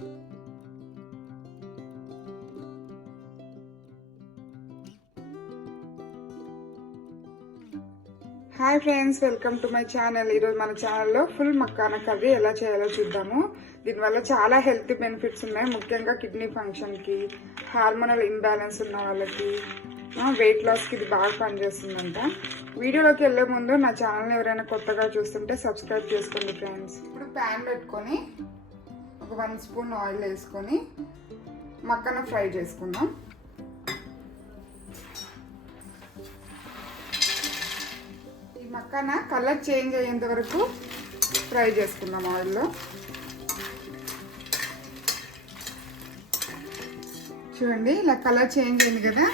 Hi friends, welcome to my channel. ఈరోజు మన ఛానల్లో ఫుల్ మక్కానా కర్రీ ఎలా చేయాలో చూద్దాము. దీనివల్ల చాలా హెల్త్ బెనిఫిట్స్ ఉన్నాయి. ముఖ్యంగా కిడ్నీ ఫంక్షన్కి, హార్మోనల్ ఇంబ్యాలెన్స్ ఉన్న వాళ్ళకి, వెయిట్ లాస్కి ఇది బాగా పనిచేస్తుందంట. వీడియోలోకి వెళ్ళే ముందు నా ఛానల్ని ఎవరైనా కొత్తగా చూస్తుంటే సబ్స్క్రైబ్ చేసుకోండి ఫ్రెండ్స్. ఇప్పుడు ప్యాన్ పెట్టుకొని ఒక 1 స్పూన్ ఆయిల్ వేసుకొని మక్కానా ఫ్రై చేసుకుందాం. మక్కానా కలర్ చేంజ్ అయ్యేంత వరకు ఫ్రై చేసుకుందాం ఆయిల్లో. చూడండి, ఇలా కలర్ చేంజ్ అయింది కదా,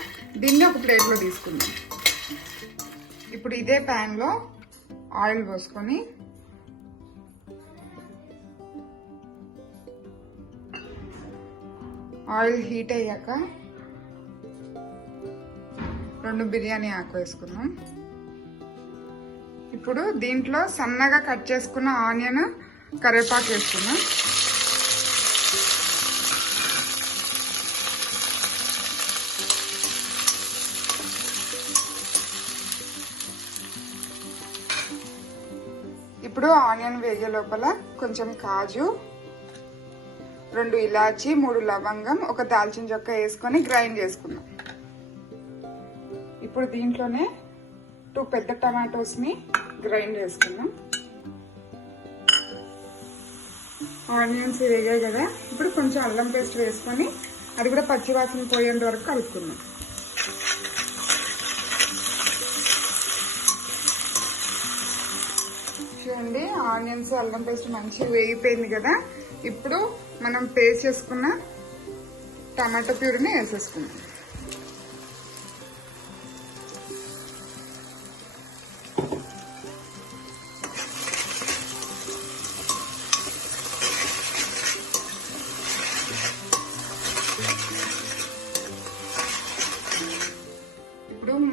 దీన్ని ఒక ప్లేట్లో తీసుకుందాం. ఇప్పుడు ఇదే ప్యాన్లో ఆయిల్ పోసుకొని ఆయిల్ హీట్ అయ్యాక 2 బిర్యానీ ఆకు వేసుకుందాం. ఇప్పుడు దీంట్లో సన్నగా కట్ చేసుకున్న ఆనియన్, కరివేపాకు వేసుకున్నాం. ఇప్పుడు ఆనియన్ వేగే లోపల కొంచెం కాజు, 2 ఇలాచి, 3 లవంగం, 1 దాల్చిన చెక్క వేసుకొని గ్రైండ్ చేసుకున్నాం. ఇప్పుడు దీంట్లోనే 2 పెద్ద టమాటోస్ని గ్రైండ్ చేసుకుందాం. ఆనియన్స్ వేగాయి కదా, ఇప్పుడు కొంచెం అల్లం పేస్ట్ వేసుకొని అది కూడా పచ్చివాసన పోయేంత వరకు కలుపుకుందాం. చూడండి, ఆనియన్స్ అల్లం పేస్ట్ మంచిగా వేగిపోయింది కదా, ఇప్పుడు మనం పేస్ట్ చేసుకున్న టమాటో ప్యూరీని వేసేసుకుందాం.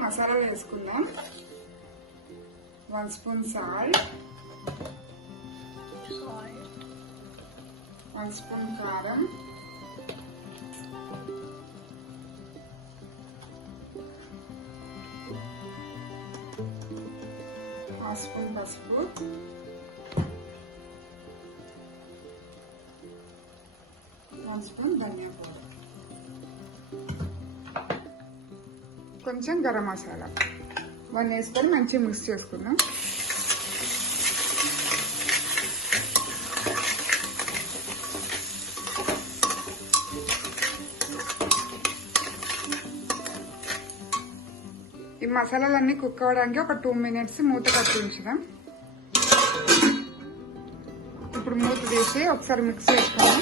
మసాలా వేసుకుందాం. 1 స్పూన్ సాల్ట్, 1 స్పూన్ కారం, 1 స్పూన్ పసుపు, 1 స్పూన్ ధనియా పౌడర్, కొంచెం గరం మసాలా 1 వేసుకొని మంచిగా మిక్స్ చేసుకుందాం. ఈ మసాలాలన్నీ కుక్ అవ్వడానికి ఒక 2 మినిట్స్ మూత కట్టి ఉంచుదాం. ఇప్పుడు మూత తీసి ఒకసారి మిక్స్ చేసుకుందాం.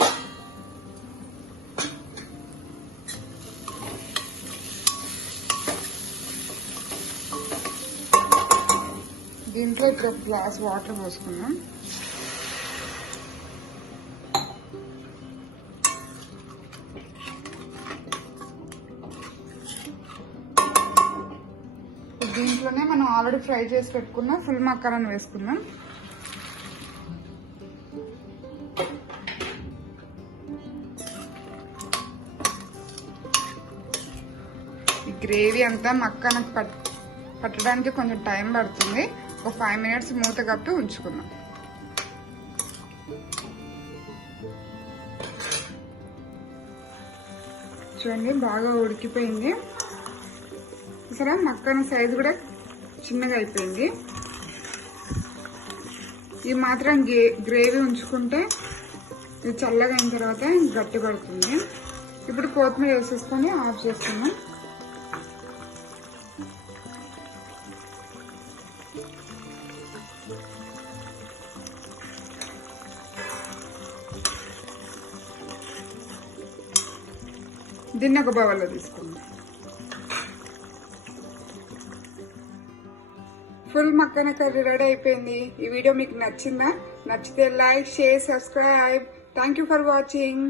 దీంట్లో ఇప్పుడు 1 గ్లాస్ వాటర్ పోసుకుందాం. దీంట్లోనే మనం ఆల్రెడీ ఫ్రై చేసి పెట్టుకున్న ఫుల్ మక్కానాను వేసుకుందాం. ఈ గ్రేవీ అంతా మక్కానకు పట్టడానికి కొంచెం టైం పడుతుంది. ఒక 5 మినిట్స్ మూత కప్పి ఉంచుకుందాం. చూడండి, బాగా ఉడికిపోయింది. సరే, మక్కానా సైజు కూడా చిన్నగా అయిపోయింది. ఈ మాత్రం గ్రేవీ ఉంచుకుంటే ఇది చల్లగా అయిన తర్వాత గట్టి పడుతుంది. ఇప్పుడు కొత్తిమీర వేసేసుకొని ఆఫ్ చేసుకుందాం. దీన్ని ఒక బౌల్లో తీసుకుందాం. ఫుల్ మక్కానా కర్రీ రెడీ అయిపోయింది. ఈ వీడియో మీకు నచ్చిందా? నచ్చితే like, share, subscribe. Thank you for watching.